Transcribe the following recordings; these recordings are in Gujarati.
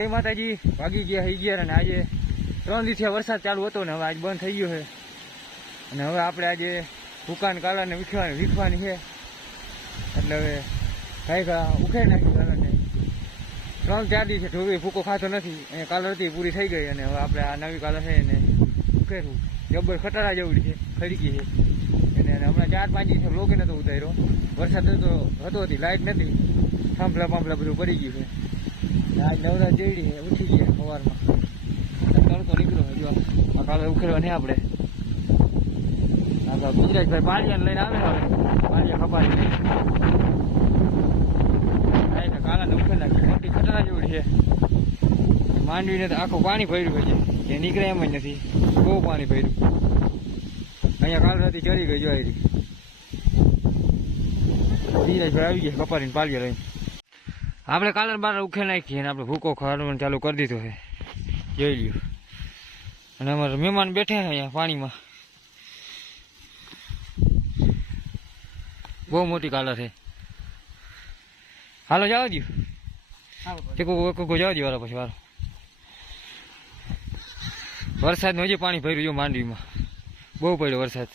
જય માતાજી. ભાગી ગયા થઈ ગયા અને આજે ત્રણ દિવસથી વરસાદ ચાલુ હતો ને હવે આજ બંધ થઈ ગયો છે. અને હવે આપણે આજે દુકાન કાલાને વીખવાની વીખવાની છે. એટલે હવે કા ઉખેડ નાખી કાલાને ત્રણ ચાર દિવસે ઢોવી ફૂકો ખાતો નથી. અને કાલર હતી, પૂરી થઈ ગઈ અને હવે આપણે આ નવી કાલર છે એને ઉખેરું જબ્બર ખટારા જેવડી છે, ખરીકી છે. અને હમણાં ચાર પાંચ દિવસે લોકે નતો ઉતાર્યો. વરસાદ હતો હતો, હતી લાઇટ નથી થાંભલા પાંભલા બધું પડી ગયું છે. નવરાત જેવડી ઉઠી ગયા સવારમાં. તડકો નીકળ્યો હજુ આ કાલે ઉખેડવા નહીં આપણે. આગળ ગુજરાતભાઈ પાલિયાને લઈને આવે હવે. પાલિયા ખપારી કાલાને ઉખેડ નાખી ખતરા જેવડી છે. માંડવીને તો આખું પાણી ભર્યું હોય છે જે નીકળે એમ જ નથી. બહુ પાણી ભર્યું. અહીંયા કાલ રાતે ચડી ગઈ જો આવી ધીરજભાઈ આવી ગયા કપારીને પાલિયા લઈને. આપણે કાલર બાર ઉખે નાખીએ આપણે ભૂકો ખાવાનું ચાલુ કરી દીધો છે. જોઈ લ્યો. અને અમારા મહેમાન બેઠા છે અહીંયા પાણીમાં. બહુ મોટી કાલર છે. હાલો, જાવ દો કોકો જાવ દો વાળા પછી વારો. વરસાદનું હજી પાણી ભર્યું માંડવીમાં. બહુ પડ્યો વરસાદ.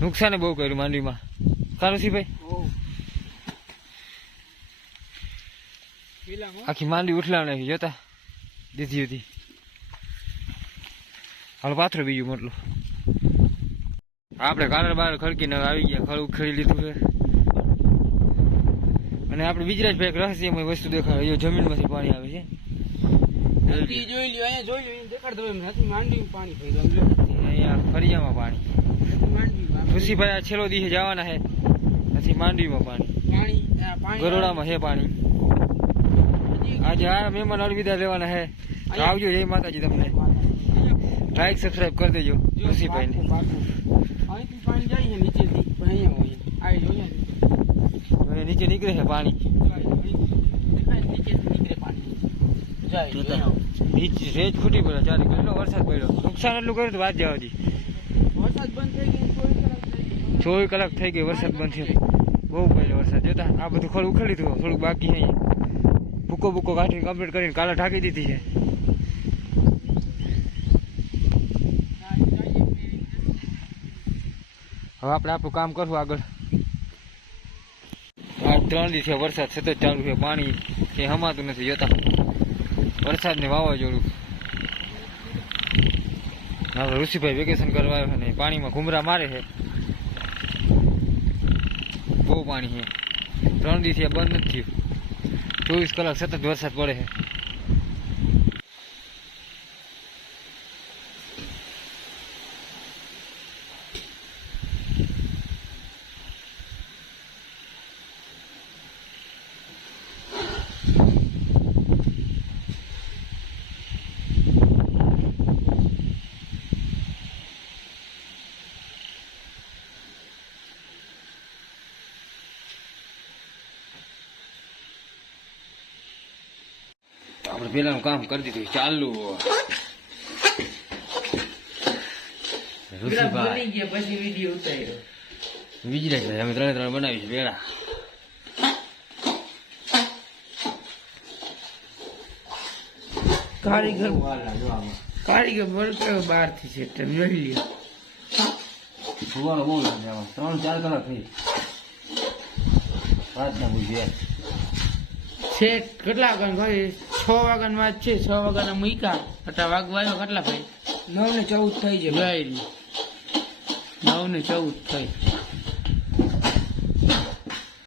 નુકસાન બહુ કર્યું માંડવીમાં. સારું ભાઈ? આખી માંડી ઉઠલા નાખી જોતા? દીધી હતી. હાલ પાથરો બીજું મોટલું. આપણે કાલર બાર ખડકીને આવી ગયા ખડ ઉખેડી લીધું છે. અને આપણે બીજરાજભાઈ એક રહસ્યમય વસ્તુ દેખાડે જો જમીનમાંથી પાણી આવે છે. જોઈ લ્યો અહીંયા જોઈ લ્યો દેખાડ દો નથી માંડવી પાણી અહીંયા ફરિયામાં પાણી. ખુશીભાઈ આ છેલ્લો દિવસે જવાના છે. નથી માંડવીમાં પાણી. પાણી ગરોડામાં છે પાણી. આજે આ મહેમાન અલવિદા લેવાના છે તો આવજો જય માતાજી તમને. લાઈક સબસ્ક્રાઈબ કરી દેજો જો ખુશીભાઈને પાકું, પાકું. અહીંથી પાણી જાય છે નીચેથી પણ અહીંયા હોય આ જોઈએ નીચે. નીકળે છે પાણી. નીચે રેજ ફૂટી પડ્યો ચાલે કેટલો વરસાદ પડ્યો? નુકસાન એટલું કર્યું તો વાત જવા દી વરસાદ બંધ થઈ ગયો ચોવીસ કલાક થઈ ગઈ વરસાદ બંધ થયો. બહુ પડ્યો વરસાદ. જોતા આ બધું ખડ ઉખેડી દીધું થોડુંક બાકી અહીંયા. ભૂકો ભૂકો કાઢીને કમ્પ્લીટ કરીને કાલે ઢાંકી દીધી છે. હવે આપણે આપણું કામ કરશું આગળ. આ ત્રણ દિવસે વરસાદ સતત ચાલુ છે. પાણી એ હમાતું નથી જોતા. વરસાદ ને વાવાઝોડું. હવે ઋષિભાઈ વેકેશન કરવા આવ્યો ને પાણીમાં ઘુમરા મારે છે. બહુ પાણી છે. ત્રણ દિવસે બંધ નથી થયું. ચોવીસ કલાક સતત વરસાદ પડે છે. પેલાનું કામ કરી દીધું ચાલુ. ઋષિભાઈ વિજરાજભાઈ અમે ત્રણે ત્રણ બનાવી છે વેળા કારીગર કારીગર બોલતો બહારથી છે તમે જોઈ લ્યો. સુવાનો બહુ લાગે આમાં ત્રણ ચાર કલાક થઈ. રાતના બુજ્યા છે. કેટલા વાગ્યા ભાઈ છ વાગ્યા વાત છે છ વાગ્યાના મૂક્યા. વાગવા આવ્યો કેટલા ભાઈ? નવ ને ચૌદ થઈ છે ભાઈ નવ ને ચૌદ થઈ.